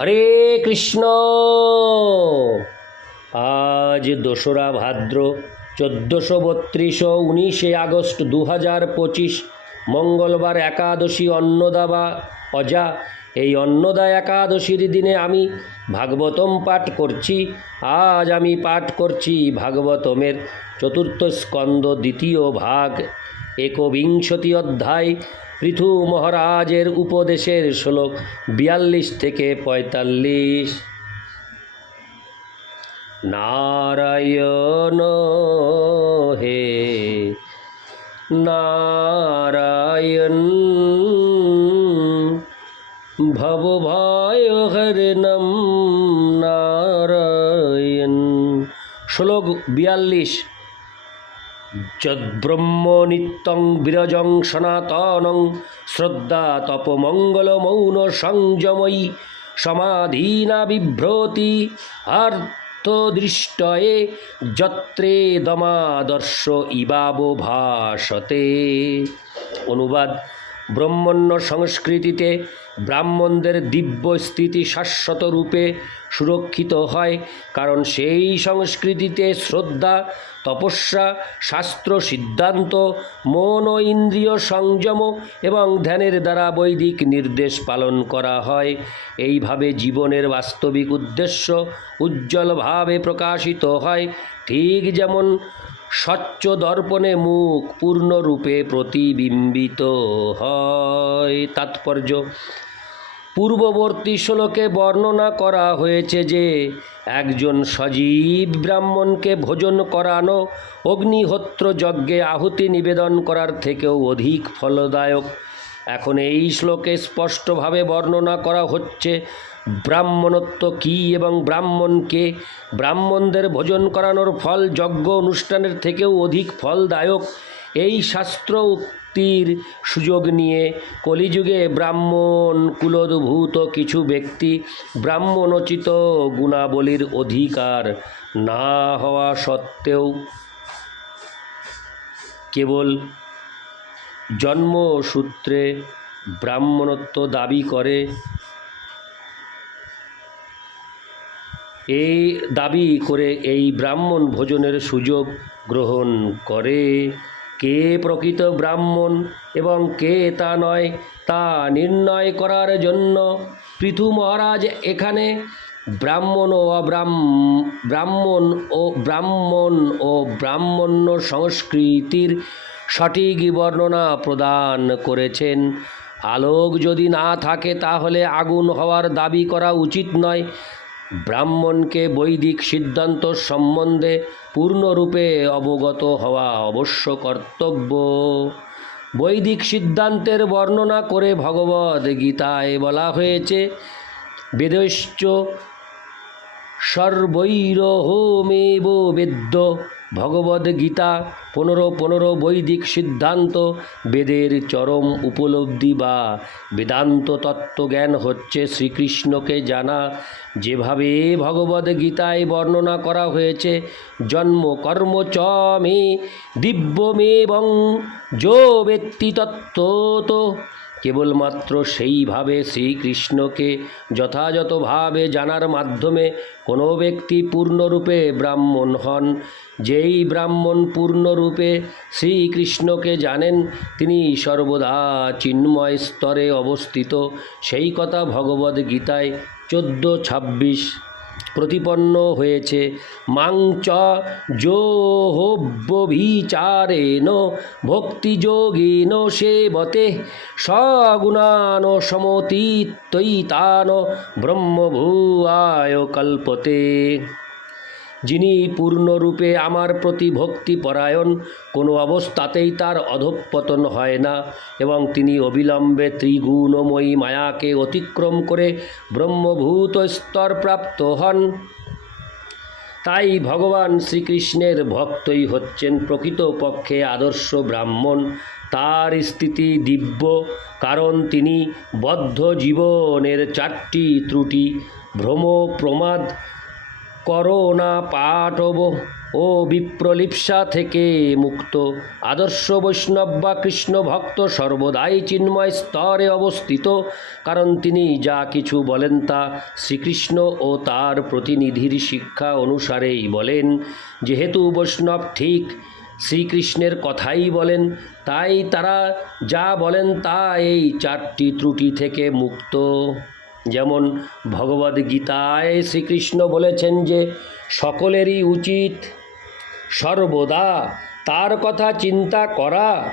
হরে কৃষ্ণ। আজ দোসরা ভাদ্র চোদ্দোশো বত্রিশ উনিশে আগস্ট দু হাজার পঁচিশ, মঙ্গলবার একাদশী অন্নদা বা অজা। এই অন্নদা একাদশীর দিনে আমি ভাগবতম পাঠ করছি। আজ আমি পাঠ করছি ভাগবতমের চতুর্থ স্কন্দ দ্বিতীয় ভাগ। একবিংশতি অধ্যায় পৃথু মহারাজের উপদেশের শ্লোক বিয়াল্লিশ থেকে পঁয়তাল্লিশ। নারায়ণ হে নারায়ণ ভবভয় হরণম নারায়ণ। শ্লোক বিয়াল্লিশ যদ্ব্রহ্ম নিত্যং বিরজং সনাতনং শ্রদ্ধা তপমঙ্গল মৌন সংযময়ী সমাধীনা বিভ্রতি আর্তদৃষ্টয়ে যত্রে দমাদর্শ ইবাব ভাসতে অনুবাদ ব্রহ্মণ্য সংস্কৃতিতে ব্রাহ্মণদের দিব্য স্থিতি শাশ্বত রূপে সুরক্ষিত হয়, কারণ সেই সংস্কৃতিতে শ্রদ্ধা, তপস্যা, শাস্ত্র সিদ্ধান্ত, মন ও ইন্দ্রিয় সংযম এবং ধ্যানের দ্বারা বৈদিক নির্দেশ পালন করা হয়। এইভাবে জীবনের বাস্তবিক উদ্দেশ্য উজ্জ্বলভাবে প্রকাশিত হয়। ঠিক যেমন স্বচ্ছ দর্পণে মুখ পূর্ণরূপে প্রতিবিম্বিত হয়। তাৎপর্য, পূর্ববর্তী শ্লোকে বর্ণনা করা হয়েছে যে, একজন সজীব ব্রাহ্মণকে ভোজন করানো অগ্নিহোত্র যজ্ঞে আহুতি নিবেদন করার থেকেও অধিক ফলদায়ক। এখন এই শ্লোকে স্পষ্টভাবে বর্ণনা করা হচ্ছে ব্রাহ্মণত্ব কী এবং ব্রাহ্মণকে ব্রাহ্মণদের ভোজন করানোর ফল যজ্ঞ অনুষ্ঠানের থেকেও অধিক ফলদায়ক। এই শাস্ত্র উক্তির সুযোগ নিয়ে কলিযুগে ব্রাহ্মণ কুলোদ্ভূত কিছু ব্যক্তি ব্রাহ্মণোচিত গুণাবলীর অধিকার না হওয়া সত্ত্বেও কেবল জন্মসূত্রে ব্রাহ্মণত্ব দাবি করে। এই দাবি করে এই ব্রাহ্মণ ভোজনের সুযোগ গ্রহণ করে। কে প্রকৃত ব্রাহ্মণ এবং কে তা নয়, তা নির্ণয় করার জন্য পৃথু মহারাজ এখানে ব্রাহ্মণ ও ব্রাহ্মণ ও ব্রাহ্মণ ও ব্রাহ্মণ্য সংস্কৃতির সঠিক বর্ণনা প্রদান করেছেন। আলোক যদি না থাকে তাহলে আগুন হওয়ার দাবি করা উচিত নয়। ব্রাহ্মণকে বৈদিক সিদ্ধান্ত সম্বন্ধে পূর্ণরূপে অবগত হওয়া অবশ্য কর্তব্য। বৈদিক সিদ্ধান্তের বর্ণনা করে ভগবদ গীতায় বলা হয়েছে, বেদশ্চ সর্বৈরহমেব বেদ্য ভগবদ্গীতা পনেরো পনেরো বৈদিক সিদ্ধান্ত, বেদের চরম উপলব্ধি বা বেদান্ত তত্ত্বজ্ঞান হচ্ছে শ্রীকৃষ্ণকে জানা। যেভাবে ভগবদ্গীতায় বর্ণনা করা হয়েছে, জন্ম কর্ম চ মে দিব্যমেবং যো ব্যক্তি তত্ত্ব কেবলমাত্র সেইভাবে শ্রীকৃষ্ণকে যথাযথভাবে জানার মাধ্যমে কোনো ব্যক্তি পূর্ণরূপে ব্রাহ্মণ হন। যেই ব্রাহ্মণ পূর্ণরূপে শ্রীকৃষ্ণকে জানেন, তিনি সর্বদা চিন্ময় স্তরে অবস্থিত। সেই কথা ভগবদ্গীতায় চোদ্দ ছাব্বিশ প্রতিপন্ন হয়েছে। মাংচ যোহব্যভিচারেণ ভক্তিযোগেন সেবতে সগুণান সমতীতৈতান ব্রহ্মভূয়ায় কল্পতে। যিনি পূর্ণরূপে আমার প্রতি ভক্তিপরায়ণ, কোনো অবস্থাতেই তার অধঃপতন হয় না এবং তিনি অবিলম্বে ত্রিগুণময়ী মায়াকে অতিক্রম করে ব্রহ্মভূত স্তর প্রাপ্ত হন। তাই ভগবান শ্রীকৃষ্ণের ভক্তই হচ্ছেন প্রকৃতপক্ষে আদর্শ ব্রাহ্মণ। তার স্থিতি দিব্য, কারণ তিনি বদ্ধ জীবনের চারটি ত্রুটি ভ্রম প্রমাদ করোনা পাঠব ও বিপ্রলিপ্সা থেকে মুক্ত। আদর্শ বৈষ্ণব বা কৃষ্ণ ভক্ত সর্বদাই চিন্ময় স্তরে অবস্থিত। কারণ তিনি যা কিছু বলেন তা শ্রীকৃষ্ণ ও তার প্রতিনিধির শিক্ষা অনুসারেই বলেন। যেহেতু বৈষ্ণব ঠিক শ্রীকৃষ্ণের কথাই বলেন, তাই তারা যা বলেন তা এই চারটি ত্রুটি থেকে মুক্ত। যেমন ভগবদ গীতায় শ্রীকৃষ্ণ বলেছেন যে, সকলেরই উচিত সর্বদা তার কথা চিন্তা করা।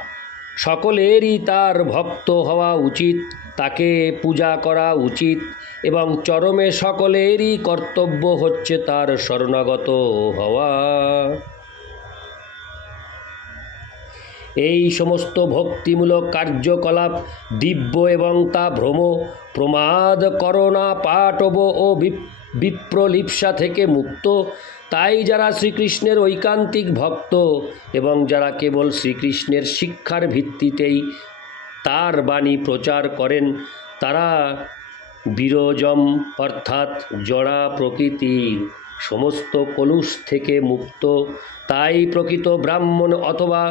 সকলেরই তার ভক্ত হওয়া উচিত, তাকে পূজা করা উচিত এবং চরমে সকলেরই কর্তব্য হচ্ছে তার শরণাগত হওয়া। এই সমস্ত ভক্তিমূলক কার্যকলাপ দিব্য এবং তা ভ্রম। প্রমাদ করোনা পাটব ও বিপ- বিপ্রলিপ্সা থেকে মুক্ত। তাই যারা শ্রীকৃষ্ণের ঐকান্তিক ভক্ত এবং যারা কেবল শ্রীকৃষ্ণের শিক্ষার ভিত্তিতেই তার বাণী প্রচার করেন, তারা বিরজম অর্থাৎ জড়া প্রকৃতির সমস্ত কলুষ থেকে মুক্ত। তাই প্রকৃত ব্রাহ্মণ অথবা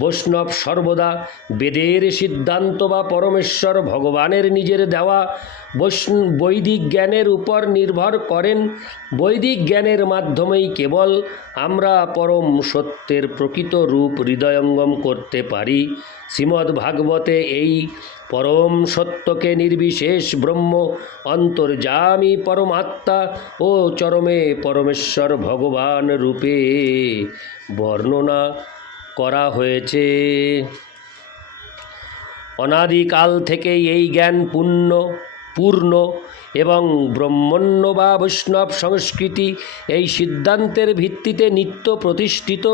বৈষ্ণব সর্বদা বেদের সিদ্ধান্ত বা পরমেশ্বর ভগবানের নিজের দেওয়া বৈদিক জ্ঞানের উপর নির্ভর করেন। বৈদিক জ্ঞানের মাধ্যমেই কেবল আমরা পরম সত্যের প্রকৃত রূপ হৃদয়ঙ্গম করতে পারি। শ্রীমদ্ ভাগবতে এই পরম সত্যকে নির্বিশেষ ব্রহ্ম অন্তর্যামী পরমাত্মা ও চরমে পরমেশ্বর ভগবান রূপে বর্ণনা করা হয়েছে। অনাদিকাল থেকে এই জ্ঞান পূর্ণ পূর্ণ এবং ব্রহ্মণ্য বা বৈষ্ণব সংস্কৃতি এই সিদ্ধান্তের ভিত্তিতে নিত্য প্রতিষ্ঠিত,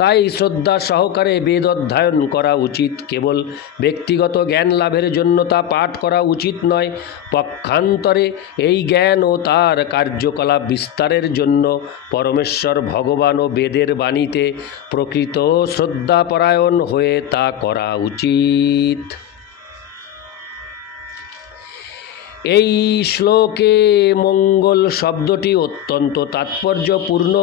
তাই শ্রদ্ধা সহকারে বেদ অধ্যয়ন করা উচিত। কেবল ব্যক্তিগত জ্ঞান লাভের জন্য তা পাঠ করা উচিত নয়, পক্ষান্তরে এই জ্ঞান ও তার কার্যকলাপ বিস্তারের জন্য পরমেশ্বর ভগবান ও বেদের বাণীতে প্রকৃত শ্রদ্ধাপরায়ণ হয়ে তা করা উচিত। এই শ্লোকে মঙ্গল শব্দটি অত্যন্ত তাৎপর্যপূর্ণ।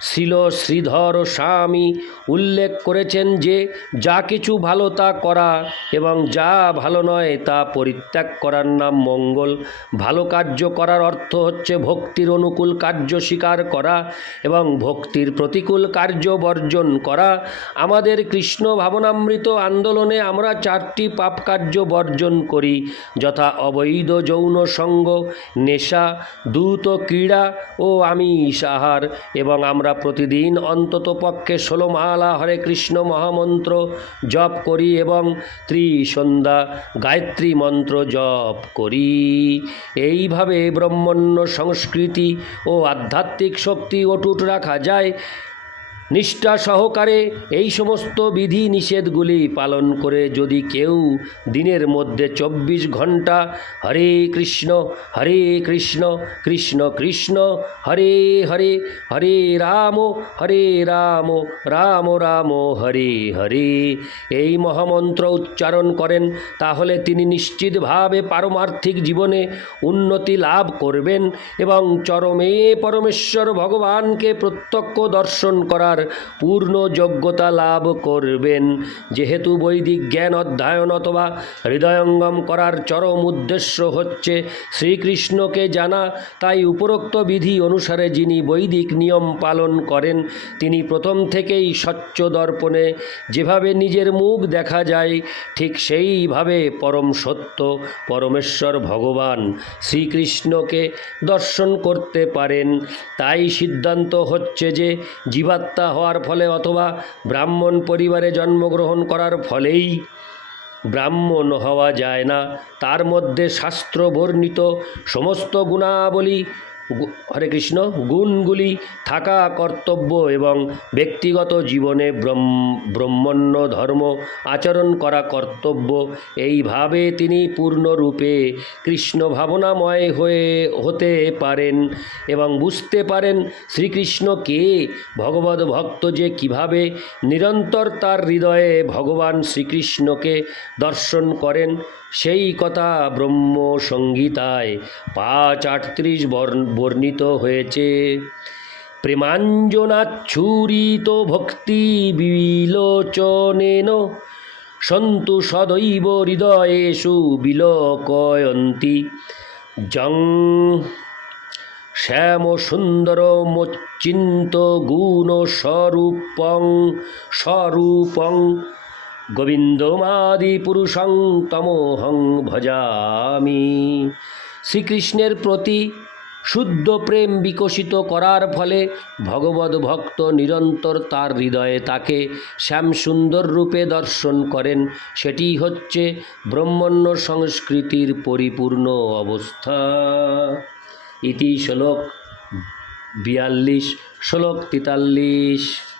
ছিল শ্রীধর স্বামী উল্লেখ করেছেন যে, যা কিছু ভালো তা করা এবং যা ভালো নয় তা পরিত্যাগ করার নাম মঙ্গল। ভালো কার্য করার অর্থ হচ্ছে ভক্তির অনুকূল কার্য স্বীকার করা এবং ভক্তির প্রতিকূল কার্য বর্জন করা। আমাদের কৃষ্ণ ভাবনামৃত আন্দোলনে আমরা চারটি পাপ কার্য বর্জন করি, যথা অবৈধ যৌন সঙ্গ নেশা দ্রুত ক্রীড়া ও আমিষ আহার এবং আমরা প্রতিদিন অন্তত পক্ষে ষোলো মালা হরে কৃষ্ণ মহামন্ত্র জপ করি এবং ত্রিসন্ধ্যা গায়ত্রী মন্ত্র জপ করি। এইভাবে ব্রহ্মণ্য সংস্কৃতি ও আধ্যাত্মিক শক্তি অটুট রাখা যায়। নিষ্ঠা সহকারে এই সমস্ত বিধি নিষেধগুলি পালন করে যদি কেউ দিনের মধ্যে চব্বিশ ঘণ্টা হরে কৃষ্ণ হরে কৃষ্ণ কৃষ্ণ কৃষ্ণ, হরে হরে হরে রাম হরে রাম রাম রাম, হরে হরে এই মহামন্ত্র উচ্চারণ করেন, তাহলে তিনি নিশ্চিতভাবে পারমার্থিক জীবনে উন্নতি লাভ করবেন এবং চরমে পরমেশ্বর ভগবানকে প্রত্যক্ষ দর্শন করার পূর্ণ যোগ্যতা লাভ করবেন। যেহেতু বৈদিক জ্ঞান অধ্যয়ন অথবা হৃদয়ঙ্গম করার চরম উদ্দেশ্য হচ্ছে শ্রীকৃষ্ণকে জানা, তাই উপরোক্ত বিধি অনুসারে যিনি বৈদিক নিয়ম পালন করেন, তিনি প্রথম থেকেই স্বচ্ছ দর্পণে যেভাবে নিজের মুখ দেখা যায়, ঠিক সেইভাবে পরম সত্য, পরমেশ্বর ভগবান শ্রীকৃষ্ণকে দর্শন করতে পারেন। তাই সিদ্ধান্ত হচ্ছে যে জীবাত্মা হওয়ার ফলে অথবা ব্রাহ্মণ পরিবারে জন্মগ্রহণ করার ফলেই ব্রাহ্মণ হওয়া যায় না। তার মধ্যে শাস্ত্র বর্ণিত সমস্ত গুণাবলী হরে কৃষ্ণ, গুণগুলি থাকা কর্তব্য এবং ব্যক্তিগত জীবনে ব্রহ্মণ্য ধর্ম আচরণ করা কর্তব্য। এইভাবে তিনি পূর্ণরূপে কৃষ্ণ ভাবনাময় হয়ে, হতে পারেন এবং বুঝতে পারেন শ্রীকৃষ্ণ কে, ভগবত ভক্ত যে কীভাবে নিরন্তর তার হৃদয়ে ভগবান শ্রীকৃষ্ণকে দর্শন করেন। সেই কথা ব্রহ্ম সংগীতায় পাঁচ আটত্রিশ বর্ণ- বর্ণিত হয়েছে। প্রেমাঞ্জনাচ্ছুরিত ভক্তি বিলোচনেন, সন্তু সদৈব হৃদয়েষু বিলোকয়ন্তি। জং শ্যাম সুন্দর মোচিন্ত গুণ স্বরূপং স্বরূপং গোবিন্দমাদি পুরুষং তমোহং ভজামি। শ্রীকৃষ্ণের প্রতি শুদ্ধ প্রেম বিকশিত করার ফলে ভগবত ভক্ত নিরন্তর তার হৃদয়ে তাকে শ্যামসুন্দর রূপে দর্শন করেন। সেটি হচ্ছে ব্রহ্মণ্য সংস্কৃতির পরিপূর্ণ অবস্থা। ইতি শ্লোক বিয়াল্লিশ, শ্লোক তেতাল্লিশ।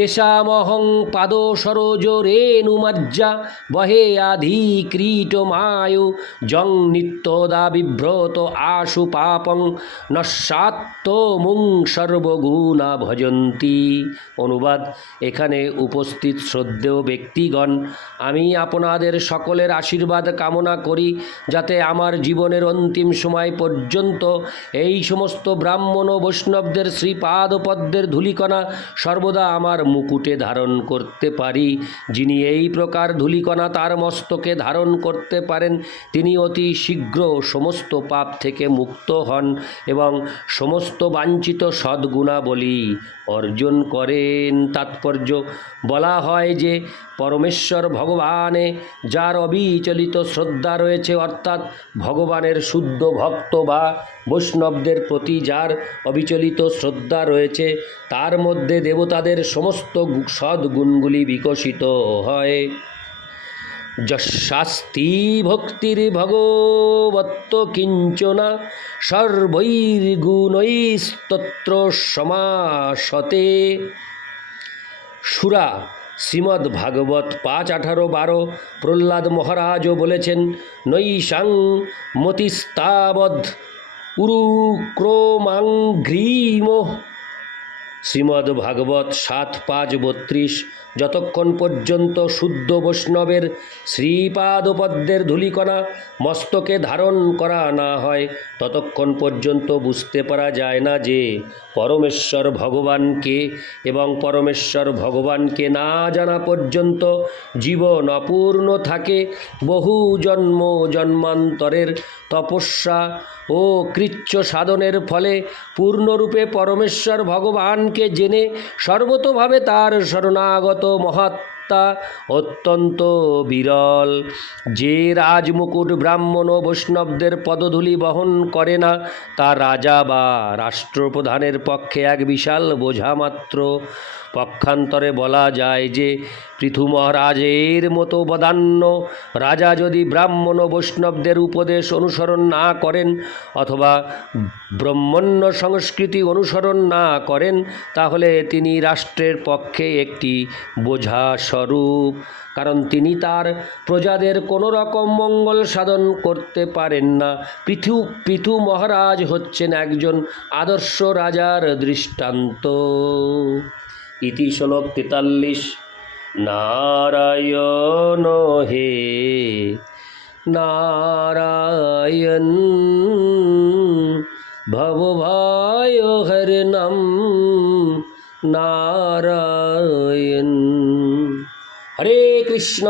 তেষামহং পাদ সরোজ রেণুমজ্জা, বহে আধিক্রীট মায়ু জং নিত্যদা বিভ্রত আশু পাপং মুং সর্বগুণা ভজন্তি। অনুবাদ, এখানে উপস্থিত শ্রদ্ধেয় ব্যক্তিগণ, আমি আপনাদের সকলের আশীর্বাদ কামনা করি, যাতে আমার জীবনের অন্তিম সময় পর্যন্ত এই সমস্ত ব্রাহ্মণ ও বৈষ্ণবদের শ্রীপাদপদ্মের ধূলিকণা সর্বদা আমার মুকুটে ধারণ করতে পারি। যিনি এই প্রকার ধূলিকণা তার মস্তকে ধারণ করতে পারেন, তিনি অতি শীঘ্র সমস্ত পাপ থেকে মুক্ত হন এবং সমস্ত বাঞ্ছিত সদ্গুণাবলী অর্জন করেন। তাৎপর্য, বলা হয় যে পরমেশ্বর ভগবানে যার অবিচলিত শ্রদ্ধা রয়েছে, অর্থাৎ ভগবানের শুদ্ধ ভক্ত বা বৈষ্ণবদের প্রতি যার অবিচলিত শ্রদ্ধা রয়েছে, তার মধ্যে দেবতাদের সমস্ত সদ্গুণগুলি বিকশিত হয়। যশাস্তি ভক্তির ভগবত্ত কিঞ্চনা সর্বৈর্গুণৈস্তত্র সমাসতে। সুরা শ্রীমদ্ ভাগবত পাঁচ, আঠারো, বারো, প্রহ্লাদ মহারাজও বলেছেন, নৈশাং মতিস্তাবধ উরুক্রমাংঘ্রিম ঘ্রীম শ্রীমদ্ভাগবত সাত পাঁচ বত্রিশ যতক্ষণ পর্যন্ত শুদ্ধ বৈষ্ণবের শ্রীপাদপদ্মের ধূলিকণা মস্তকে ধারণ করা না হয়, ততক্ষণ পর্যন্ত বুঝতে পারা যায় না যে পরমেশ্বর ভগবানকে এবং পরমেশ্বর ভগবানকে না জানা পর্যন্ত জীবন অপূর্ণ থাকে। বহু জন্ম জন্মান্তরের তপস্যা ও কৃচ্ছ সাধনের ফলে পূর্ণরূপে পরমেশ্বর ভগবানকে জেনে সর্বতোভাবে তার শরণাগত মহাত্মা, অত্যন্ত বিরল। যে রাজমুকুট ব্রাহ্মণ ও বৈষ্ণবদের পদধূলি বহন করে না, তা রাজা বা রাষ্ট্রপ্রধানের পক্ষে এক বিশাল বোঝা মাত্র পক্ষান্তরে বলা যায় যে পৃথু মহারাজের মতো বদান্য রাজা যদি ব্রাহ্মণ ও বৈষ্ণবদের উপদেশ অনুসরণ না করেন অথবা ব্রহ্মণ্য সংস্কৃতি অনুসরণ না করেন, তাহলে তিনি রাষ্ট্রের পক্ষে একটি বোঝা স্বরূপ। কারণ তিনি তার প্রজাদের কোনো রকম মঙ্গল সাধন করতে পারেন না। পৃথু পৃথু মহারাজ হচ্ছেন একজন আদর্শ রাজার দৃষ্টান্ত। ইতি শ্লোক তেতাল্লিশ। নারায়ণ হে নারায়ণ ভবভায় হর নাম নারায়ণ। হরে কৃষ্ণ।